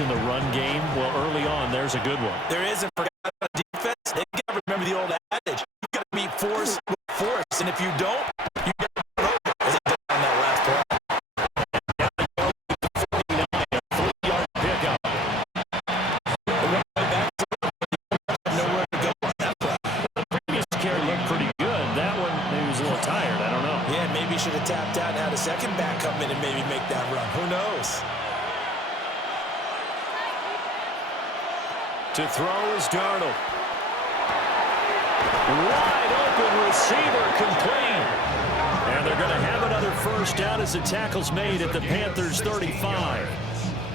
in the run game? Well, early on, there's a good one. There isn't. For defense, they got to remember the old adage. You've got to meet force with force, and if you don't, you got to run over as they did on that last play. A 40-yard pickup. Nowhere to go on that play. The previous carry looked pretty good. That one, he was a little tired. I don't know. Yeah, maybe he should have tapped out and had a second back come in and maybe make that run. Who knows? To throw is Darnold. Wide open receiver complete. And they're going to have another first down as the tackle's made at the Panthers 35.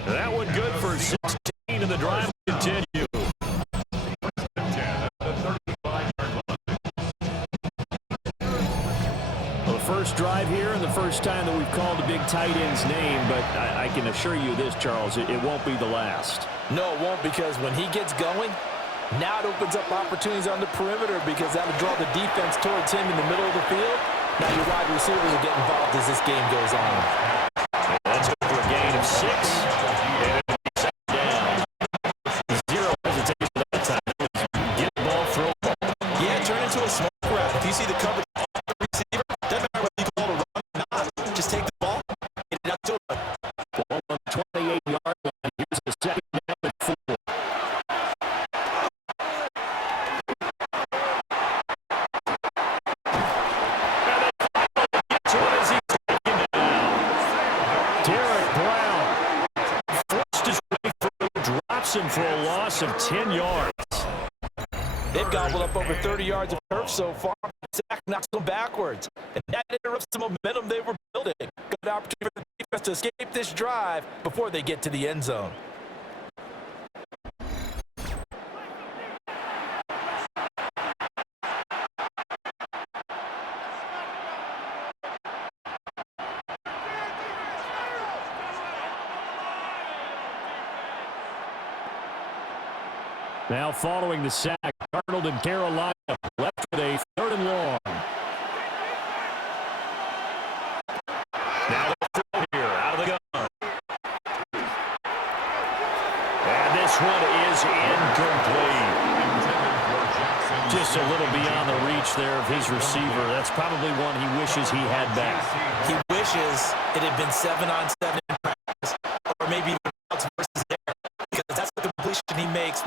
That one good for 16, and the drive will continue. Well, the first drive here and the first time that we've called the big tight end's name, but I can assure you this, Charles, it won't be the last. No, it won't, because when he gets going, now it opens up opportunities on the perimeter because that'll draw the defense towards him in the middle of the field. Now your wide receivers will get involved as this game goes on. That's good for a gain of 6. And it's down. Zero hesitation that time. Get the ball, throw the ball. Yeah, turn into a smoke route. If you see the coverage of the receiver, doesn't matter whether you call it a run or not. Just take the ball, get it out to him. Ball on the 28-yard line. Here's the second down and 4. Him for a loss of 10 yards. They've gobbled up over 30 yards of turf so far. Sack knocks them backwards. And that interrupts the momentum they were building. Good opportunity for the defense to escape this drive before they get to the end zone. Now following the sack, Arnold and Carolina left with a 3rd and long. Now the throw here, out of the gun. And this one is incomplete. Just a little beyond the reach there of his receiver. That's probably one he wishes he had back. He wishes it had been 7-on-7 in practice, or maybe even outs versus there, because that's the completion he makes,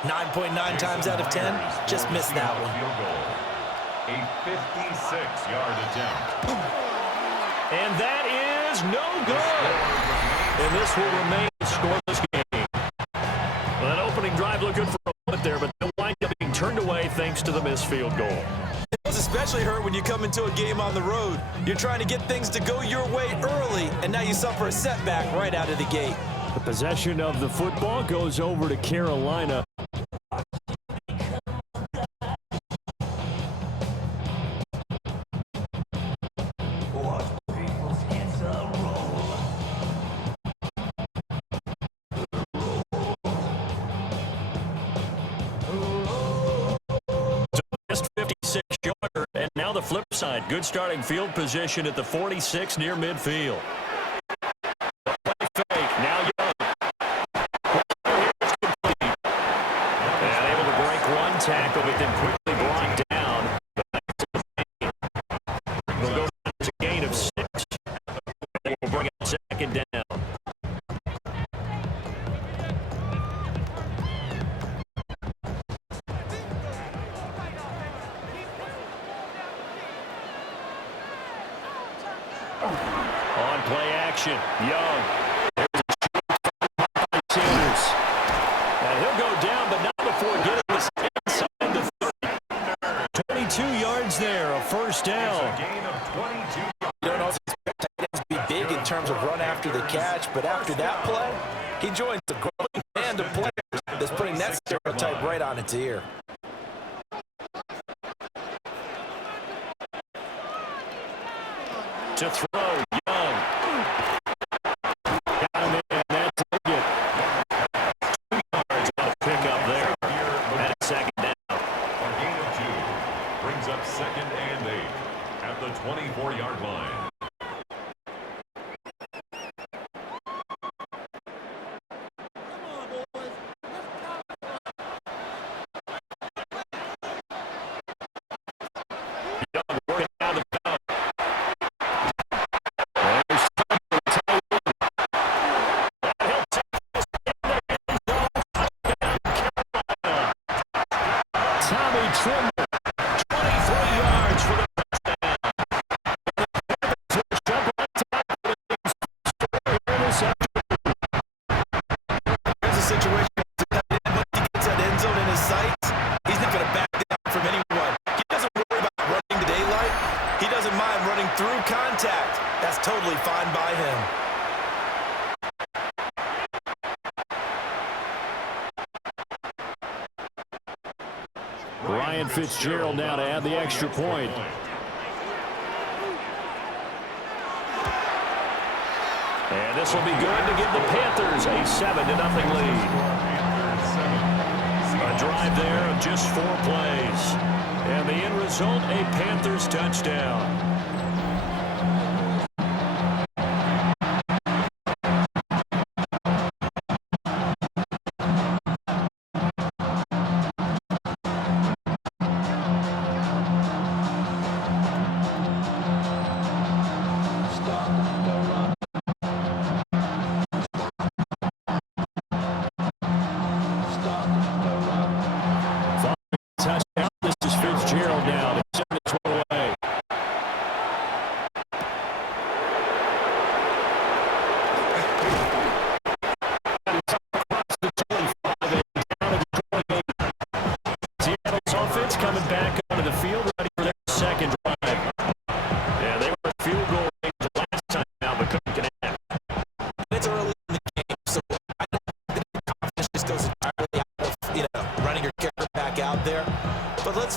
9.9 times out of 10, just missed that one. A 56-yard attempt. And that is no good. And this will remain a scoreless game. Well, that opening drive looked good for a moment there, but they'll wind up being turned away thanks to the missed field goal. It's especially hurt when you come into a game on the road. You're trying to get things to go your way early, and now you suffer a setback right out of the gate. The possession of the football goes over to Carolina. Just 56-yarder, and now the flip side. Good starting field position at the 46 near midfield. Fake, now Young. And able to break one tackle, but then quickly brought down. We'll go to a gain of 6. We'll bring it 2nd down. On play action, Young. Sanders. And he'll go down, but not before getting this inside the 30. 22 yards there, a first down. You don't know if he's expected to be big in terms of run after the catch, but after that play, he joins the growing band of players that's putting that stereotype right on its ear. To throw, Young. Got him in, that's a good. 2 yards on a pickup there. And a 2nd down. A gain of 2 brings up 2nd and 8 at the 24-yard line. Swimmer, 23 yards for the touchdown. Jump on top of the game's score here this afternoon. There's a situation where he gets that end zone in his sights. He's not going to back down from anyone. He doesn't worry about running the daylight. He doesn't mind running through contact. That's totally fine by him. Ryan Fitzgerald now to add the extra point. And this will be good to give the Panthers a 7-0 lead. A drive there of just 4 plays. And the end result, a Panthers touchdown.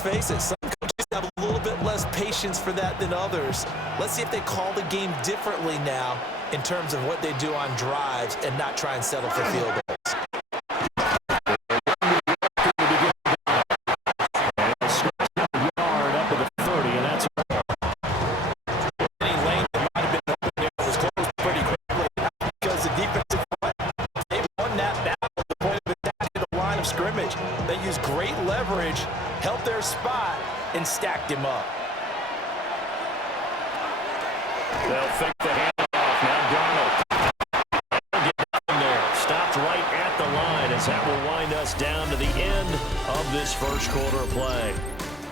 Face it, some coaches have a little bit less patience for that than others. Let's see if they call the game differently now in terms of what they do on drives and not try and settle for field goals. Up to the 30, and that's any lane that might have been open there was closed pretty quickly because the defensive front, they won that battle at the point of attack at the line of scrimmage. They used great leverage, held their spot, and stacked him up. They'll fake the handoff. Now Darnold. Get down there. Stopped right at the line as that will wind us down to the end of this first quarter of play.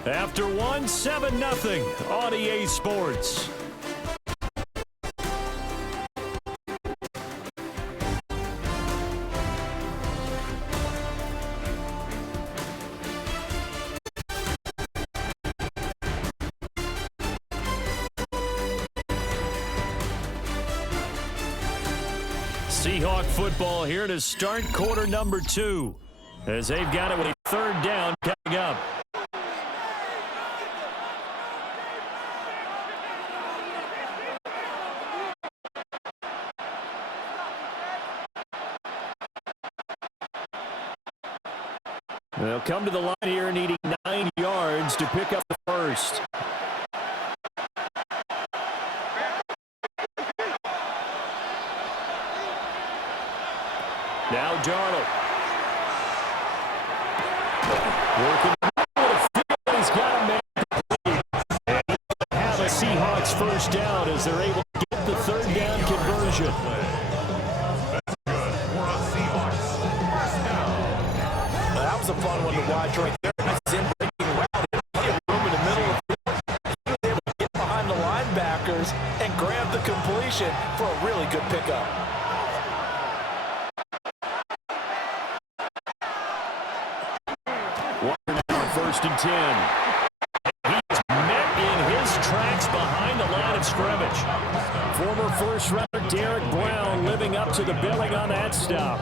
After 7-0 on EA Sports. Seahawk football here to start quarter number 2 as they've got it with a 3rd down coming up. They'll come to the line here needing 9 yards to pick up the first. Now Darnold. Working with a field. He's got a man complete. And have a Seahawks first down as they're able to get the 3rd down conversion. That's good for a Seahawks first down. Now, that was a fun one to watch right there. That's in breaking route. Plenty of room in the middle of the field. He was able to get behind the linebackers and grab the completion for a really good pickup. First and 10. He's met in his tracks behind the line of scrimmage. Former first-rounder Derek Brown living up to the billing on that stop.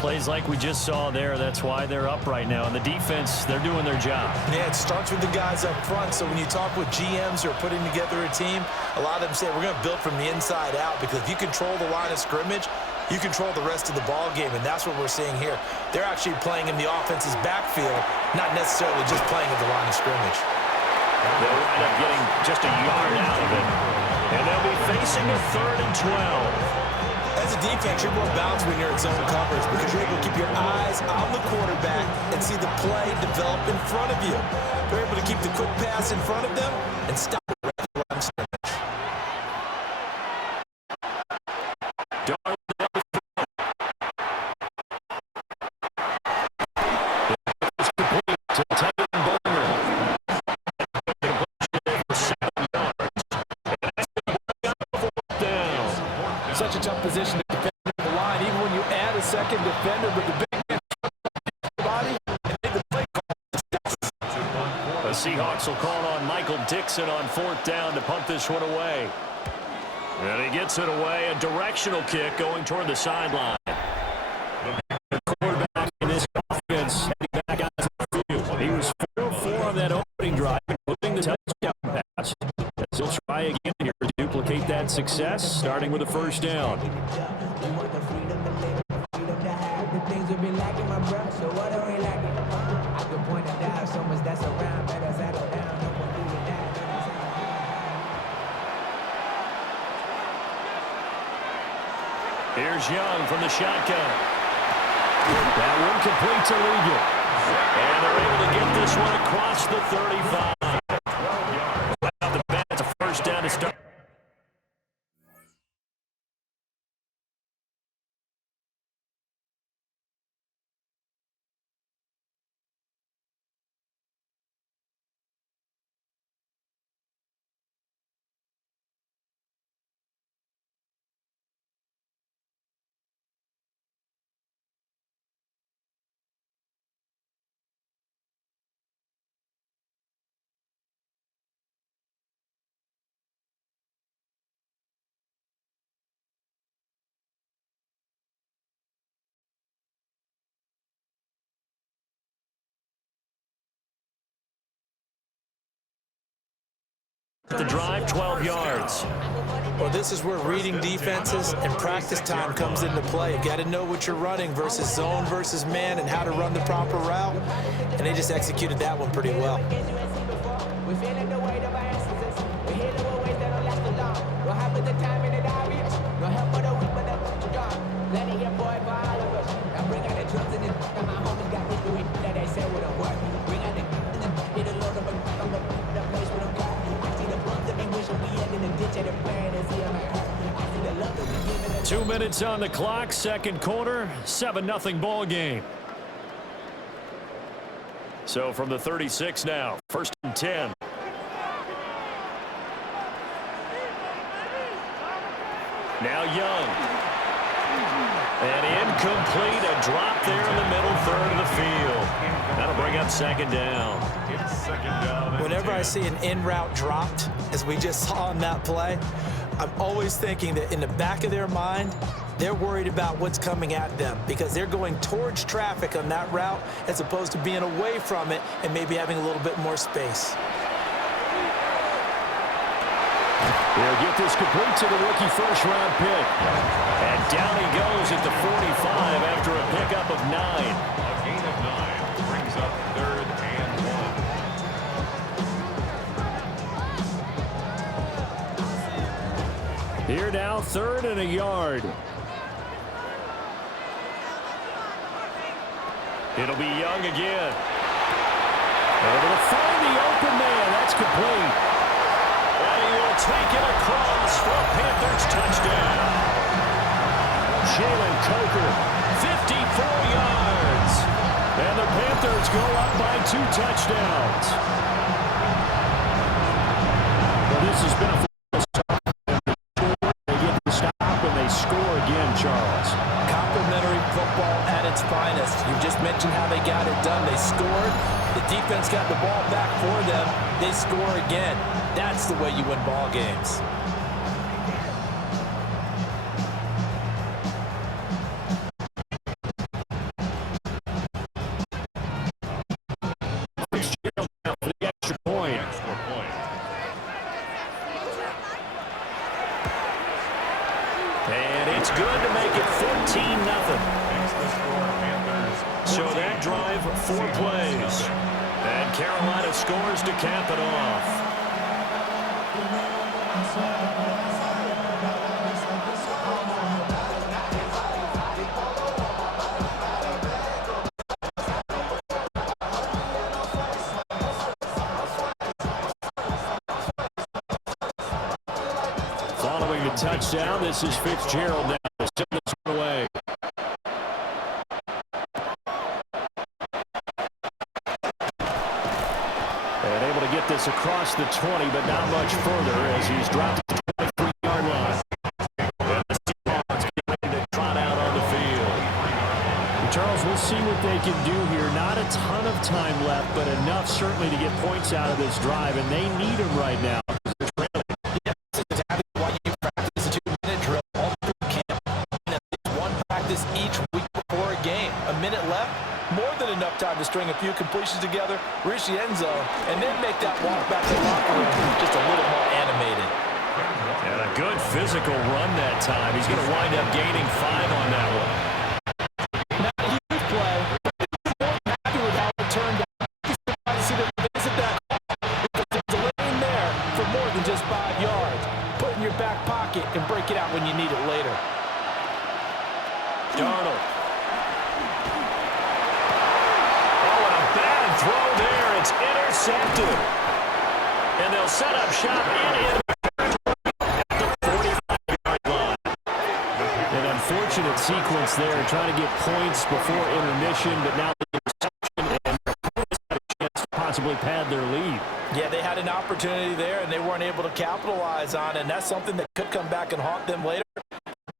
Plays like we just saw there. That's why they're up right now. And the defense, they're doing their job. Yeah, it starts with the guys up front. So when you talk with GMs who are putting together a team, a lot of them say we're going to build from the inside out, because if you control the line of scrimmage, you control the rest of the ball game, and that's what we're seeing here. They're actually playing in the offense's backfield, not necessarily just playing at the line of scrimmage. They'll wind up getting just a yard out of it. And they'll be facing a 3rd and 12. As a defense, you're more balanced when you're in zone coverage because you're able to keep your eyes on the quarterback and see the play develop in front of you. They're able to keep the quick pass in front of them and stop it right at the line of scrimmage. a second defender, but the big man body and made the play call. The Seahawks will call on Michael Dixon on 4th down to punt this one away. And he gets it away. A directional kick going toward the sideline. The quarterback in this offense heading back out to the field. He was 4-4 on that opening drive, including the touchdown pass. As he'll try again here to duplicate that success, starting with a 1st down. Here's Young from the shotgun. That one complete to Liga. And they're able to get this one across the 35. Out the bat, it's a 1st down to start. The drive, 12 yards. Well, this is where reading defenses and practice time comes into play. You got to know what you're running versus zone versus man and how to run the proper route. And they just executed that one pretty well. Two minutes on the clock, 2nd quarter, 7-0 ball game. So from the 36 now, 1st and 10. Now Young. And incomplete, a drop there in the middle 3rd of the field. That'll bring up 2nd down. Whenever I see an in-route dropped, as we just saw in that play, I'm always thinking that in the back of their mind, they're worried about what's coming at them because they're going towards traffic on that route as opposed to being away from it and maybe having a little bit more space. He'll get this complete to the rookie 1st-round pick. And down he goes at the 45 after a pickup of 9. A gain of 9 brings up 3rd and 1. Here now, 3rd and a yard. It'll be Young again. Able to find the open man. That's complete. And he will take it across for a Panthers touchdown. Jalen Coker, 54 yards. And the Panthers go up by 2 touchdowns. Well, this has been a score again, Charles. Complimentary football at its finest. You just mentioned how they got it done. They scored. The defense got the ball back for them. They score again. That's the way you win ball games. And it's good to make it 14-0. So that drive, 4 plays. And Carolina scores to cap it off. Following the touchdown, this is Fitzgerald now to send this one away. And able to get this across the 20, but not much further as he's dropped to the 23-yard line. And the Seahawks get ready to trot out on the field. Charles, we'll see what they can do here. Not a ton of time left, but enough certainly to get points out of this drive, and they need them right now. Yeah, this is exactly why you practice a 2-minute drill all through camp. One practice each week before a game. A minute left, more than enough time to string a few completions together, reach the end zone, and then make that walk back to the locker room just a little more animated. And a good physical run that time. He's going to wind up gaining 5 on that one. Not a huge play, but he's more than happy with how it turned out. He's surprised to see that visit that because there's a lane there for more than just 5 yards. Put it in your back pocket and break it out when you need it later. Darnold. Oh, and a bad throw there. It's intercepted. And they'll set up shop in at the 45-yard line. An unfortunate sequence there, trying to get points before intermission, but now the interception, and the opponents had a chance to possibly pad their lead. Yeah, they had an opportunity there, and they weren't able to capitalize on it, and that's something that could come back and haunt them later.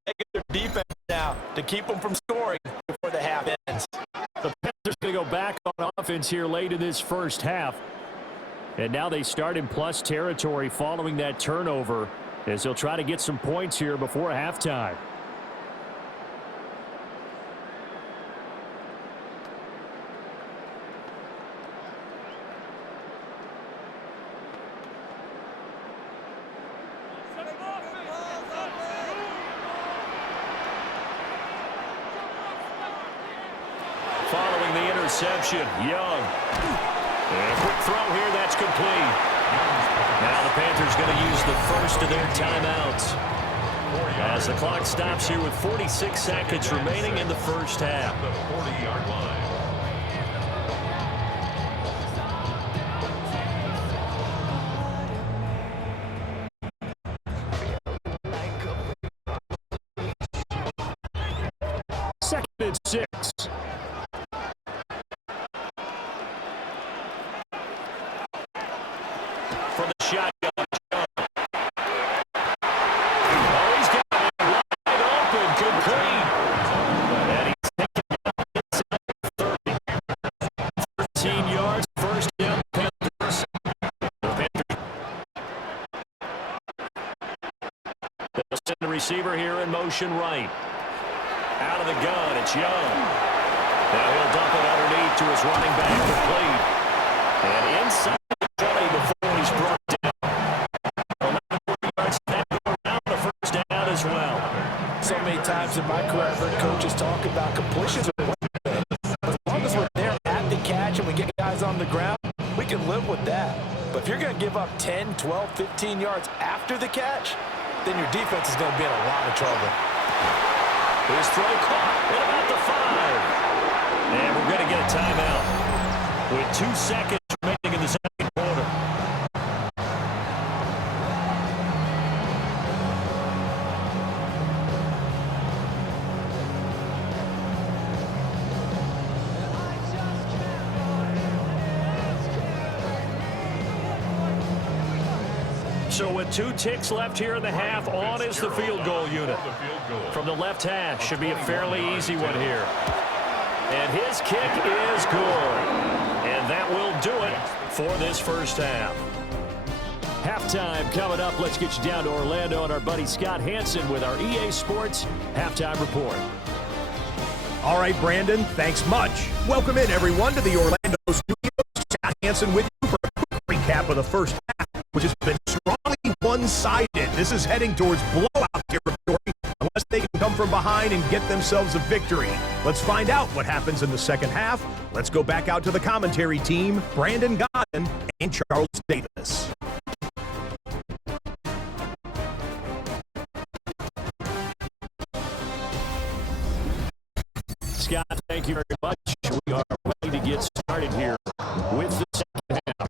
They get their defense now to keep them from scoring before the half ends. The Panthers going to go back on offense here late in this first half. And now they start in plus territory following that turnover as they'll try to get some points here before halftime. Following the interception, Young. And a quick throw here, that's complete. Now the Panthers going to use the first of their timeouts as the clock stops here with 46 seconds remaining in the first half. The 40-yard line. Second and 6. From the shotgun. Oh, he's got it wide open, complete. And he's taken down inside the 30. 13 yards, first down, Panthers. The Panthers. They'll send the receiver here in motion right. Out of the gun, it's Young. Now he'll dump it underneath to his running back, complete. And inside the 20 before he's brought down. 11 yards around the first down as well. So many times in my career, I've heard coaches talk about completions. As long as we're there at the catch and we get guys on the ground, we can live with that. But if you're going to give up 10, 12, 15 yards after the catch, then your defense is going to be in a lot of trouble. His throw caught at about the 5. And we're going to get a timeout with 2 seconds remaining in the second quarter. So with 2 ticks left here in the half, on is the field goal unit. From the left hash, should be a fairly easy one here. And his kick is good. And that will do it for this first half. Halftime coming up. Let's get you down to Orlando and our buddy Scott Hansen with our EA Sports Halftime Report. All right, Brandon, thanks much. Welcome in, everyone, to the Orlando studios. Scott Hansen with you for a quick recap of the first half, which has been strongly one-sided. This is heading towards blowout territory unless they can come from behind and get themselves a victory. Let's find out what happens in the second half. Let's go back out to the commentary team, Brandon Godden and Charles Davis. Scott, thank you very much. We are ready to get started here with the second half.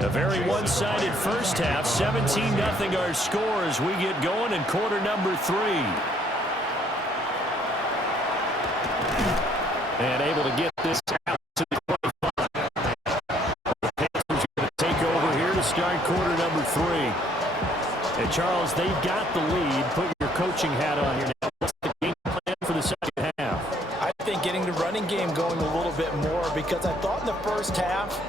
A very one-sided first half. 17-0 our score as we get going in quarter number 3. And able to get this out to the 25. The Panthers are going to take over here to start quarter number 3. And Charles, they've got the lead. Put your coaching hat on here now. What's the game plan for the second half? I think getting the running game going a little bit more, because I thought in the first half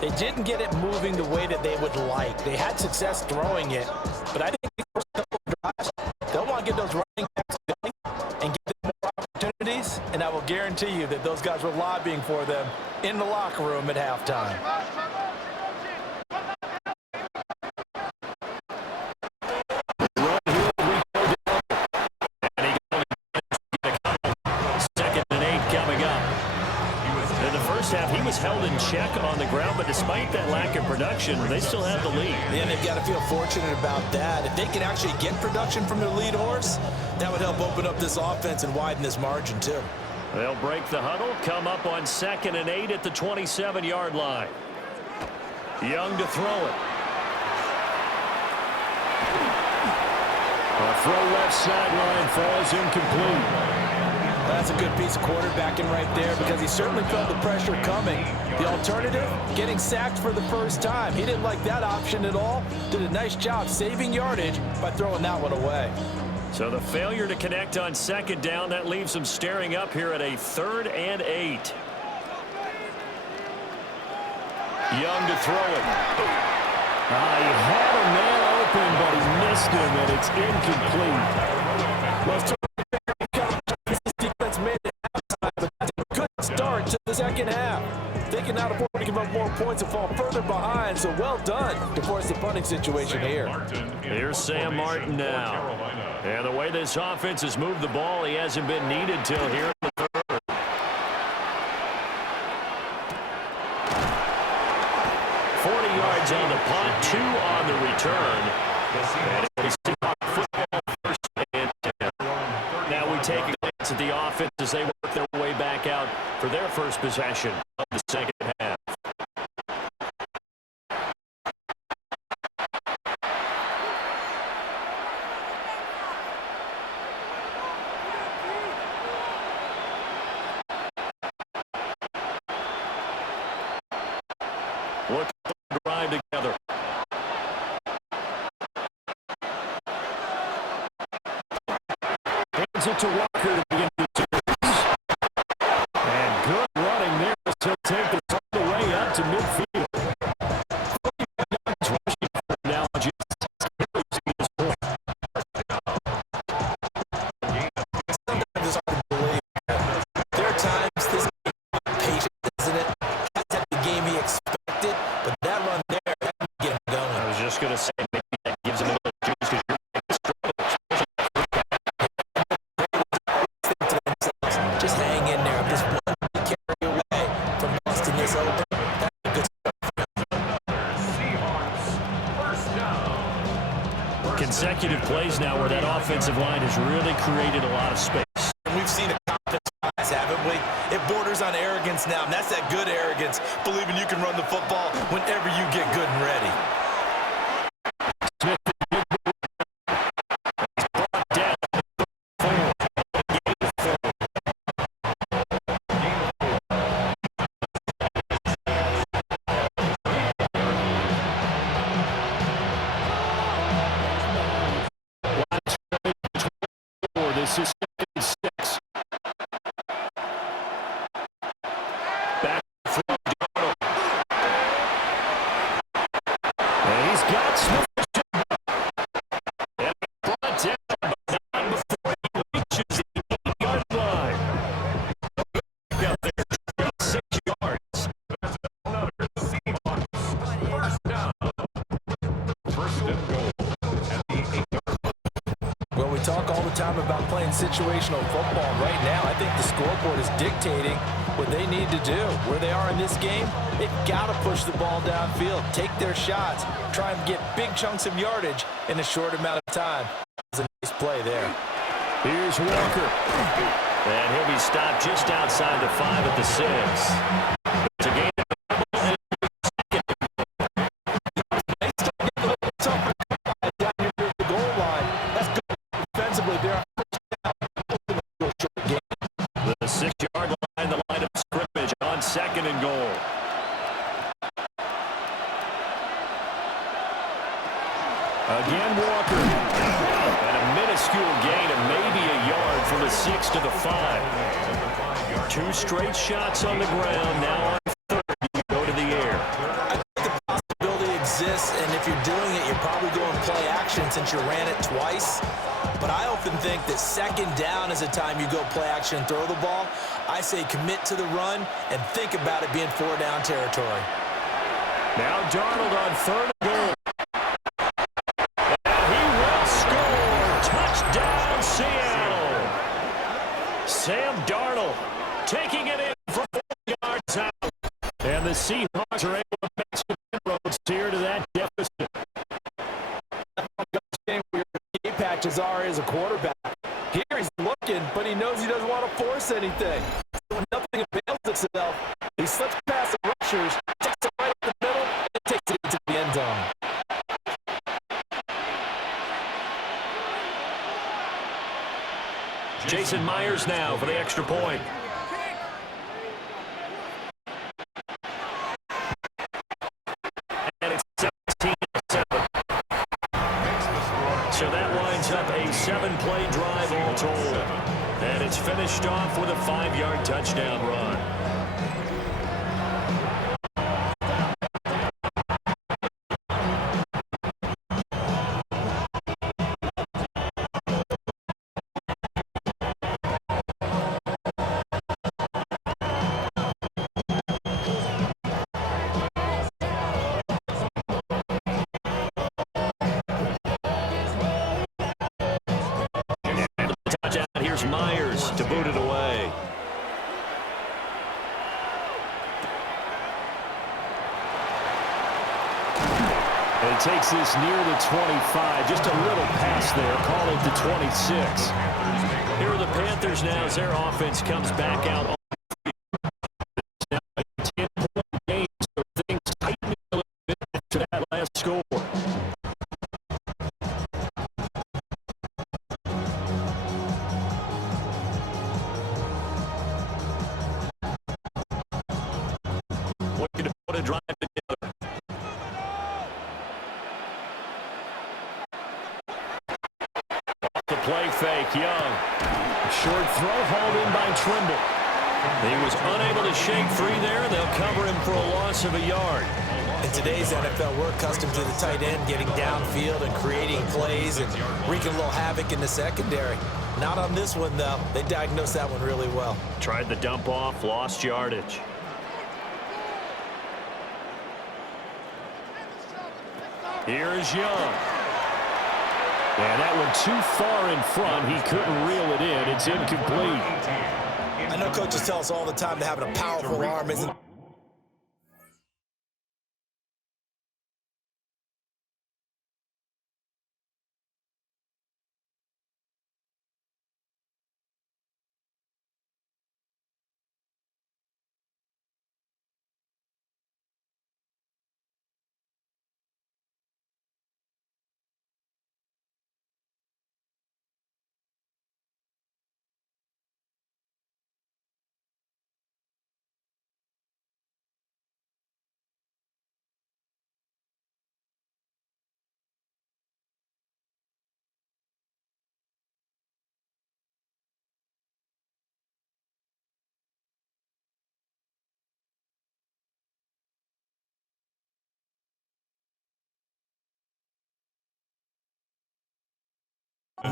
they didn't get it moving the way that they would like. They had success throwing it, but I think the first couple of drives, they'll want to get those running backs going and give them more opportunities, and I will guarantee you that those guys were lobbying for them in the locker room at halftime. He was held in check on the ground, but despite that lack of production, they still have the lead. And they've got to feel fortunate about that. If they can actually get production from their lead horse, that would help open up this offense and widen this margin too. They'll break the huddle, come up on 2nd and 8 at the 27-yard line. Young to throw it. A throw left sideline falls incomplete. That's a good piece of quarterbacking right there, because he certainly felt the pressure coming. The alternative, getting sacked for the first time. He didn't like that option at all. Did a nice job saving yardage by throwing that one away. So the failure to connect on 2nd down, that leaves them staring up here at a 3rd and 8. Young to throw it. He had a man open, but he missed him, and it's incomplete. Well, defense made it outside, but that's a good start to the second half. They can now afford to give up more points and fall further behind, so well done to force the punting situation here. Here's Sam Martin now. And the way this offense has moved the ball, he hasn't been needed till here in the 3rd. Yards on the punt, 2 on the return. And it's football 1st and 10. Now we take a glance at the offense as they work their way back out for their first possession of the second half. Look at the drive together. Hands it to Walker to begin the series. And good running there to take this all the way up to midfield. Rushing for now just 6 carries at this point. Sometimes it's hard to believe. There are times this game is patient, isn't it? That's not the game he expected, but that run there, that can get him going. I was just going to say, maybe that gives him a little juice because you're just hang in there. Just one carry away from busting this open. That's a good Seahawks, first down. consecutive plays now where that offensive line has really created a lot of space. And we've seen a confidence rise, haven't we? It borders on arrogance now, and that's that good arrogance, believing you can run the football whenever you get good and ready. Smith brought down 4. This is 6. Back throw. And he's got Smith. And brought down, but not before he reaches the 8-yard line. Out there, 6 yards. Another Seahawks, first down. First and goal at the 8-yard. Well, we talk all the time about playing situational football. Right now, I think the scoreboard is dictating what they need to do. Where they are in this game, they've got to push the ball downfield, take their shots, try and get big chunks of yardage in a short amount of time. It's a nice play there. Here's Walker. And he'll be stopped just outside the 5 at the 6. It's a game. 6 to the 5. 2 straight shots on the ground. Now on third, you go to the air. I think the possibility exists, and if you're doing it, you're probably going play action since you ran it twice. But I often think that second down is a time you go play action and throw the ball. I say commit to the run and think about it being 4-down territory. Now Darnold on third and goal. And he will score. Touchdown, Seattle. Sam Darnold taking it in from 4 yards out. And the Seahawks are able to make some inroads here to that deficit. Patches are as a quarterback. Here he's looking, but he knows he doesn't want to force anything. So when nothing avails itself, he slips past the rushers, takes it right up the middle, and takes it into the end zone. Jason Myers now for the extra point. And it's 17-7. So that winds up a 7-play drive all told. And it's finished off with a 5-yard touchdown run. Here's Myers to boot it away. And he takes this near the 25. Just a little pass there. Call it the 26. Here are the Panthers now as their offense comes back out. It's now a 10-point game, so things tighten a little bit after that last score. To drive together. The play fake, Young. Short throw hauled in by Trimble. He was unable to shake free there. They'll cover him for a loss of a yard. In today's NFL, we're accustomed to the tight end getting downfield and creating plays and wreaking a little havoc in the secondary. Not on this one, though. They diagnosed that one really well. Tried the dump off, lost yardage. Here is Young. And that one too far in front. He couldn't reel it in. It's incomplete. I know coaches tell us all the time that having a powerful arm isn't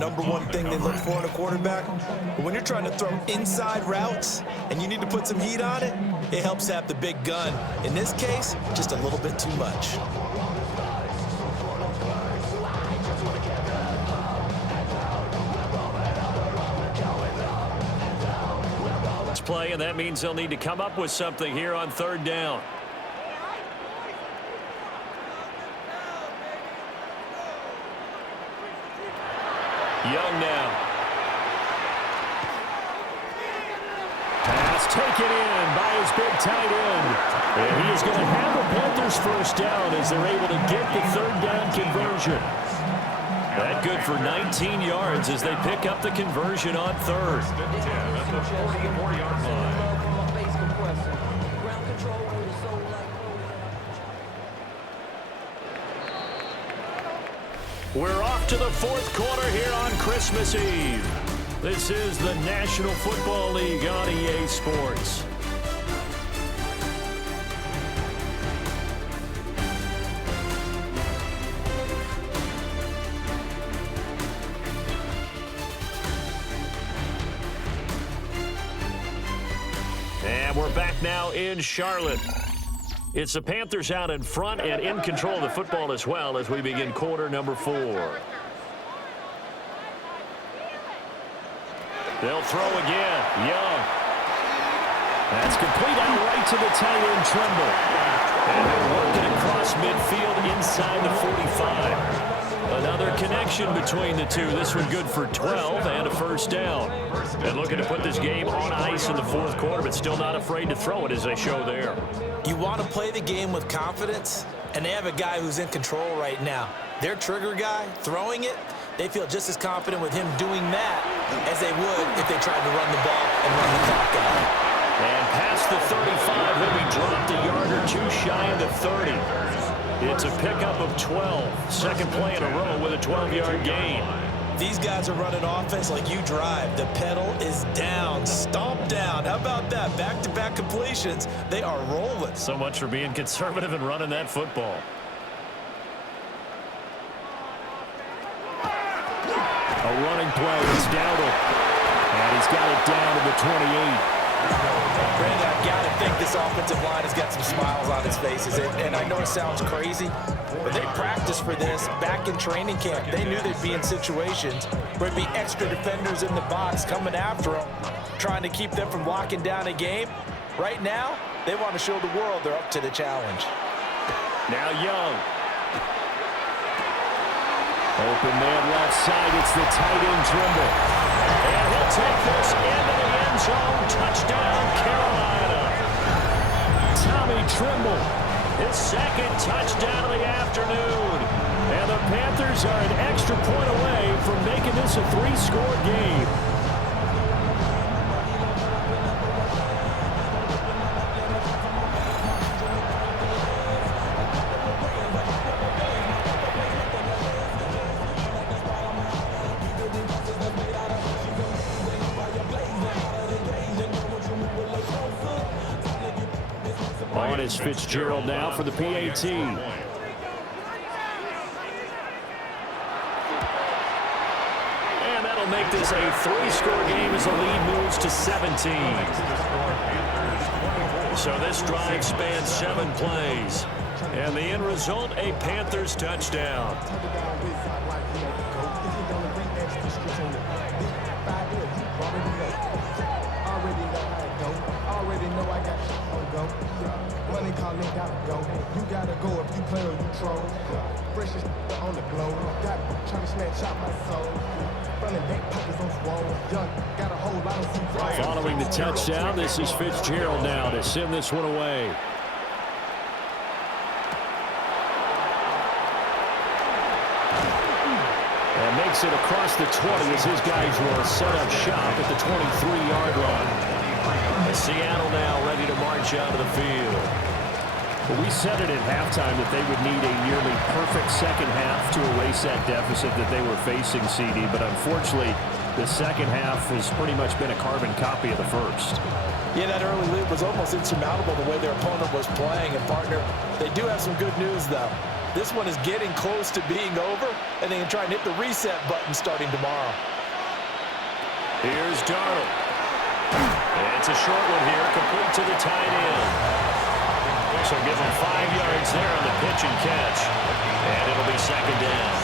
number one thing they look for in a quarterback. But when you're trying to throw inside routes and you need to put some heat on it, it helps have the big gun. In this case, just a little bit too much. Let's play, and that means they'll need to come up with something here on third down. Young now. Pass taken in by his big tight end. And he is going to have the Panthers first down as they're able to get the third down conversion. That good for 19 yards as they pick up the conversion on third. At the 44-yard line. We're off to the fourth quarter here on Christmas Eve. This is the National Football League on EA Sports. And we're back now in Charlotte. It's the Panthers out in front and in control of the football as well as we begin quarter number 4. They'll throw again. Young. That's complete out right to the tight end, Trimble. And they're working across midfield inside the 45. Another connection between the two. This one good for 12 and a first down. And looking to put this game on ice in the fourth quarter, but still not afraid to throw it as they show there. You want to play the game with confidence, and they have a guy who's in control right now. Their trigger guy, throwing it, they feel just as confident with him doing that as they would if they tried to run the ball and run the clock out. And past the 35, he'll be dropped a yard or two shy of the 30. It's a pickup of 12. Second play in a row with a 12-yard gain. These guys are running offense like you drive. The pedal is down, stomp down. How about that? Back-to-back completions. They are rolling. So much for being conservative and running that football. A running play. It's Dowdle. And he's got it down to the 28. Brandon, I've got to think this offensive line has got some smiles on its faces. And I know it sounds crazy, but they practiced for this back in training camp. They knew they'd be in situations where there'd be extra defenders in the box coming after them, trying to keep them from locking down a game. Right now, they want to show the world they're up to the challenge. Now Young. Open man left side. It's the tight end, Trimble. And he'll take this into the end zone. Touchdown, Carolina. Tommy Trimble, his second touchdown of the afternoon. And the Panthers are an extra point away from making this a 3-score game. On is Fitzgerald now for the PAT. And that'll make this a 3-score game as the lead moves to 17. So this drive spans 7 plays. And the end result, a Panthers touchdown. Money calling, gotta go. You gotta go if you play or you troll. Freshest on the globe. Got trying to snatch out my soul. Running back pockets on swole. Young, got a whole lot of some. Following the touchdown, this is Fitzgerald now to send this one away. And makes it across the 20 as his guys will set up shop at the 23-yard line. Seattle now ready to march out of the field. Well, we said it at halftime that they would need a nearly perfect second half to erase that deficit that they were facing, CD. But unfortunately, the second half has pretty much been a carbon copy of the first. Yeah, that early lead was almost insurmountable the way their opponent was playing. And, partner, they do have some good news, though. This one is getting close to being over, and they can try and hit the reset button starting tomorrow. Here's Darnold. It's a short one here, complete to the tight end. So give him 5 yards there on the pitch and catch. And it'll be second down.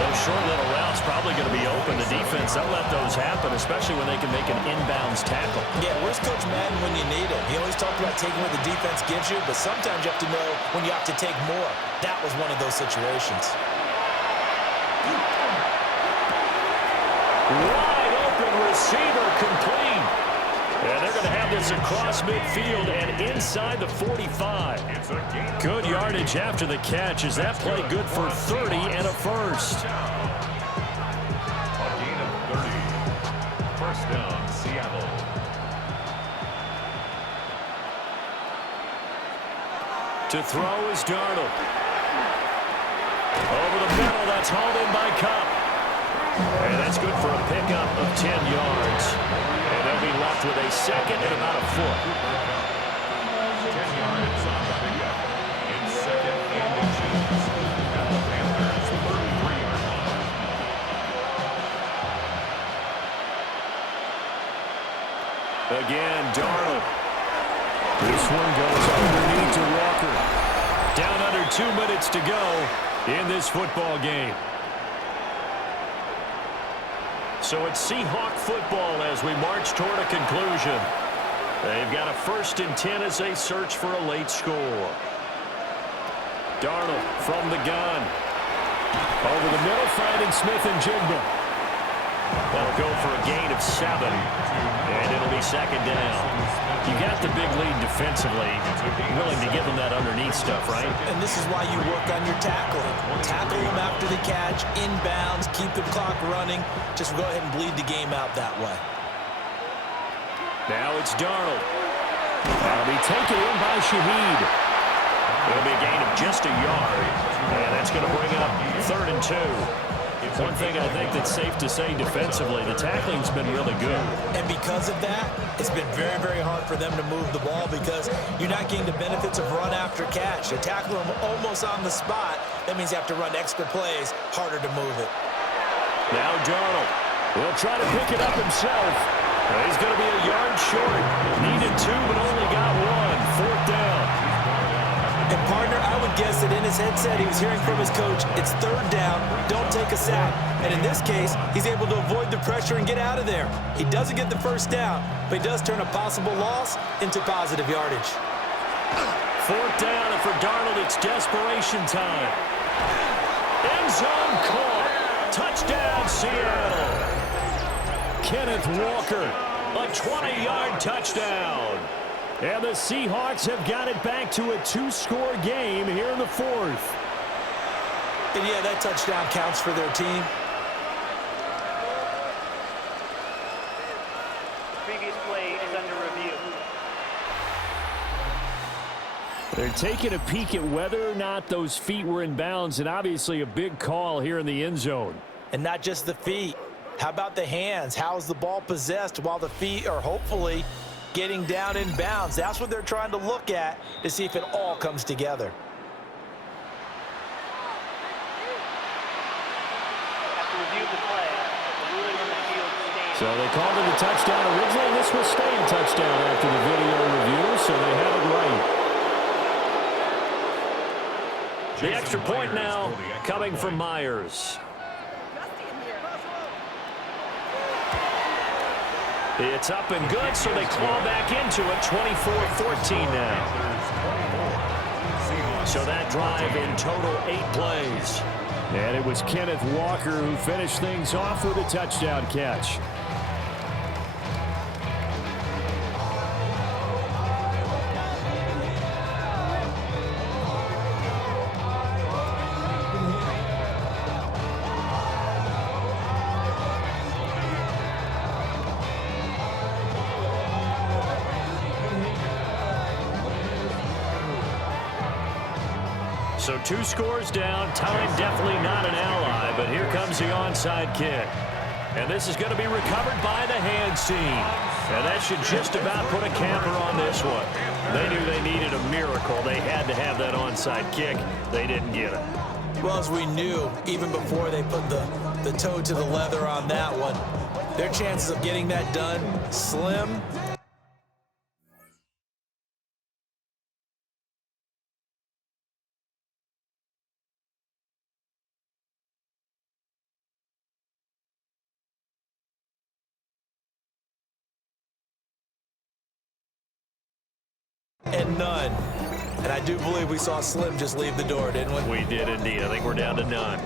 Those short little routes probably going to be open. The defense, they'll let those happen, especially when they can make an inbounds tackle. Yeah, where's Coach Madden when you need him? He always talked about taking what the defense gives you, but sometimes you have to know when you have to take more. That was one of those situations. Wide open receiver complete. And they're going to have this across midfield and inside the 45. Good yardage after the catch. Is that play good for 30 and a first? A gain of 30. First down, Seattle. To throw is Darnold. Over the middle, that's hauled in by Cup. And that's good for a pickup of 10 yards. And they'll be left with a second and about a foot. 10 yards on the pickup. In second and inches at the Panthers' 33-yard line. Again, Darnold. This one goes underneath to Walker. Down under 2 minutes to go in this football game. So it's Seahawk football as we march toward a conclusion. They've got a 1st and 10 as they search for a late score. Darnold from the gun. Over the middle, finding Smith and Jigba. They'll go for a gain of 7, and it'll be second down. You got the big lead defensively, willing to give them that underneath stuff, right? And this is why you work on your tackling. Tackle them after the catch, inbounds, keep the clock running. Just go ahead and bleed the game out that way. Now it's Darnold. That'll be taken in by Shaheed. It'll be a gain of just a yard, and that's going to bring up 3rd and 2. One thing I think that's safe to say defensively, the tackling's been really good. And because of that, it's been very, very hard for them to move the ball because you're not getting the benefits of run after catch. They tackle them almost on the spot. That means you have to run extra plays, harder to move it. Now Darnold will try to pick it up himself. He's going to be a yard short. Needed 2, but only got 1. 4th down. And partner, I would guess that in his headset he was hearing from his coach, it's 3rd down, don't take a sack. And in this case, he's able to avoid the pressure and get out of there. He doesn't get the 1st down, but he does turn a possible loss into positive yardage. 4th down, and for Darnold, it's desperation time. End zone caught. Touchdown, Seattle. Kenneth Walker, a 20-yard touchdown. And the Seahawks have got it back to a 2-score game here in the 4th. And yeah, that touchdown counts for their team. Previous play is under review. They're taking a peek at whether or not those feet were in bounds, and obviously a big call here in the end zone. And not just the feet. How about the hands? How is the ball possessed while the feet are hopefully getting down in bounds? That's what they're trying to look at to see if it all comes together. After review of the play, the ruling on the field stands. So they called it a touchdown originally. This will stay a touchdown after the video review, so they have it right. The extra point now coming from Myers. It's up and good, so they claw back into it, 24-14 now. So that drive in total 8 plays. And it was Kenneth Walker who finished things off with a touchdown catch. So 2 scores down, time definitely not an ally, but here comes the onside kick. And this is going to be recovered by the hands team. And that should just about put a capper on this one. They knew they needed a miracle. They had to have that onside kick. They didn't get it. Well, as we knew, even before they put the toe to the leather on that one, their chances of getting that done, slim. And none. And I do believe we saw Slim just leave the door, didn't we? We did indeed. I think we're down to none.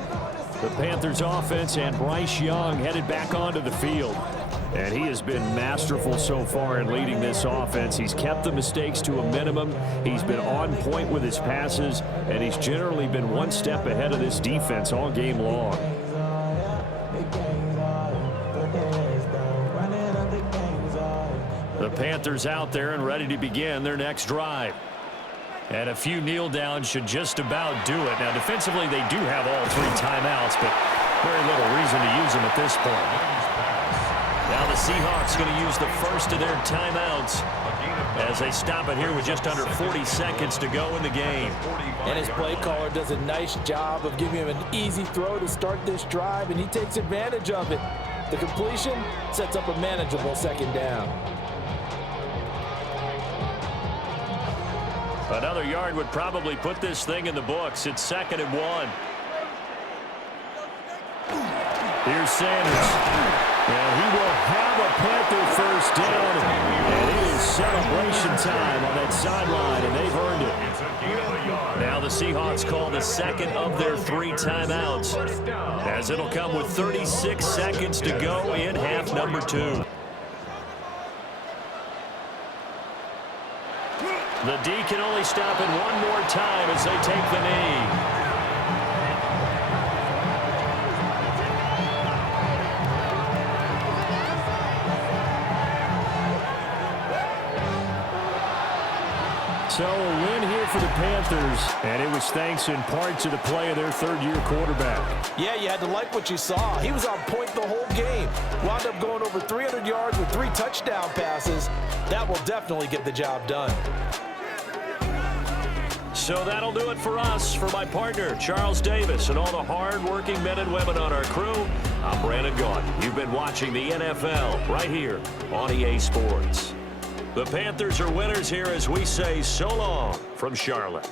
The Panthers offense and Bryce Young headed back onto the field. And he has been masterful so far in leading this offense. He's kept the mistakes to a minimum. He's been on point with his passes, and he's generally been one step ahead of this defense all game long. The Panthers out there and ready to begin their next drive. And a few kneel downs should just about do it. Now, defensively, they do have all 3 timeouts, but very little reason to use them at this point. Now the Seahawks going to use the first of their timeouts as they stop it here with just under 40 seconds to go in the game. And his play caller does a nice job of giving him an easy throw to start this drive, and he takes advantage of it. The completion sets up a manageable second down. Another yard would probably put this thing in the books. It's 2nd and 1. Here's Sanders. And he will have a Panther first down. And it is celebration time on that sideline, and they've earned it. Now the Seahawks call the second of their 3 timeouts, as it'll come with 36 seconds to go in half number 2. The D can only stop it one more time as they take the knee. So a win here for the Panthers, and it was thanks in part to the play of their third-year quarterback. Yeah, you had to like what you saw. He was on point the whole game. Wound up going over 300 yards with 3 touchdown passes. That will definitely get the job done. So that'll do it for us. For my partner, Charles Davis, and all the hard-working men and women on our crew, I'm Brandon Gaudin. You've been watching the NFL right here on EA Sports. The Panthers are winners here as we say so long from Charlotte.